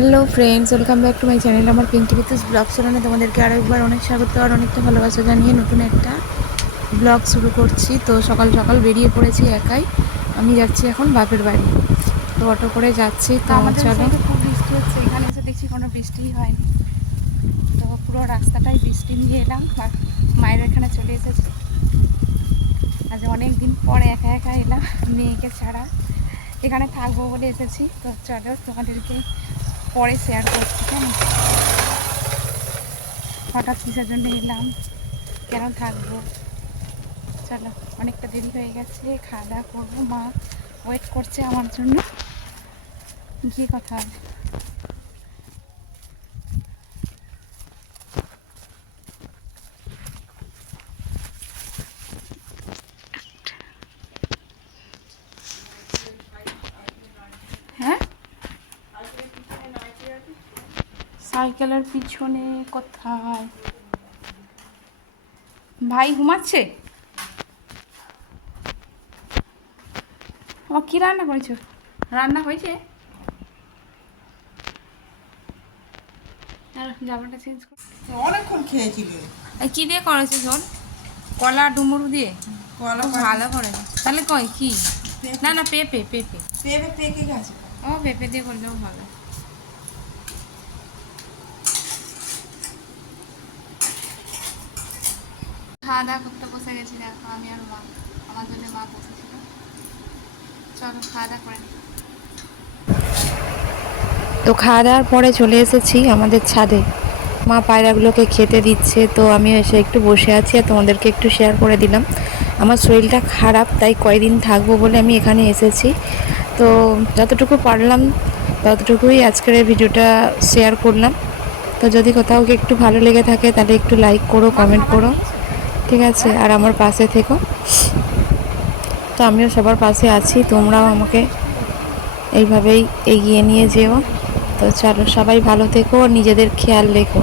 Hello friends welcome back to my channel আমার Pinki বিতুস blog চ্যানেলে তোমাদেরকে আরেকবার অনেক স্বাগত আর অনেকটা ভালোবাসা জানিয়ে নতুন একটা ব্লগ শুরু করছি। তো সকাল সকাল বেরিয়ে পড়েছি একাই। আমি যাচ্ছি এখন বাপের বাড়ি। তো অটো করে যাচ্ছি। তো আমার চলো। খুব বৃষ্টি হচ্ছে। এখানে এসে দেখছি কোনো বৃষ্টিই হয়নি। তো পুরো রাস্তাটাই বৃষ্টি নিয়ে এলাম। মায়ের এখানে চলে এসেছি। আজ অনেক দিন পরে একা একা এলাম। মেয়েকে ছাড়া এখানে থাকব বলে এসেছি। তো চলো তোমাদেরকে পরে শেয়ার করছি কেন হঠাৎ কিসের জন্য এলাম? কেন থাকব? চলো, অনেকটা দেরি হয়ে গেছে খাওয়া দাওয়া করব, মা ওয়েট করছে আমার জন্য। গিয়ে কথা হবে। সাইকেলের পিছনে কোথায়? ভাই ঘুমাচ্ছে? ও কি রান্না করেছ? রান্না হয়েছে? জামাটা চেঞ্জ অনেকক্ষণ খেয়েছিলি কি দিয়ে করেছে কলা ডুমুর দিয়ে? কলা ভালো করে। তাহলে কই কি? না না পেঁপে পেঁপে। পেঁপে পেকে গেছে। ও পেঁপে দিয়ে করলেও ভালো খাওয়া দাওয়া করতে বসে গেছি, দেখো আমি আর মা, আমার জন্য মা বসেছিল চলো খাওয়া দাওয়া করে তো খাওয়া দাওয়ার পরে চলে এসেছি আমাদের ছাদে। মা পায়রাগুলোকে খেতে দিচ্ছে, তো আমি এসে একটু বসে আছি আর তোমাদেরকে একটু শেয়ার করে দিলাম। আমার শরীরটা খারাপ, তাই কয়দিন থাকব বলে আমি এখানে এসেছি। তো যতটুকু পারলাম, ততটুকুই আজকের এই ভিডিওটা শেয়ার করলাম। তো যদি কোথাও একটু ভালো লেগে থাকে, তাহলে একটু লাইক করো কমেন্ট করো। ঠিক আছে, আর আমার পাশে থেকো। তো আমিও সবার পাশে আছি, তোমরাও আমাকে এইভাবেই এগিয়ে নিয়ে যেও। তো চলো, সবাই ভালো থেকো, নিজেদের খেয়াল রেখো।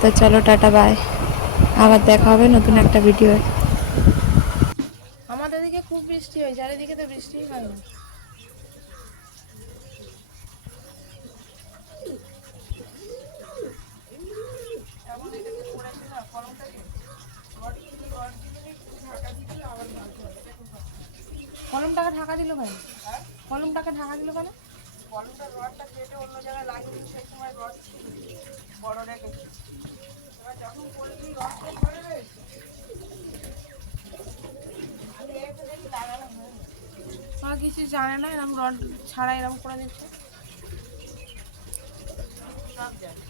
তো চলো, টাটা, বাই। আবার দেখা হবে নতুন একটা ভিডিও আমাদের দিকে খুব বৃষ্টি হয়, চারিদিকে তো বৃষ্টিই হয় না। কলমটাকে ঢাকা দিল কেন? কলমটাকে ঢাকা দিল কেন? কলমটা রডটা কেটে অন্য জায়গায় লাগিয়ে সেই সময় রড ছিল। বড় রেখেছি এবার যখন করবি রডটা কিছু জানে না এরকম রড ছাড়া এরকম করে দিচ্ছে। সব জায়গায়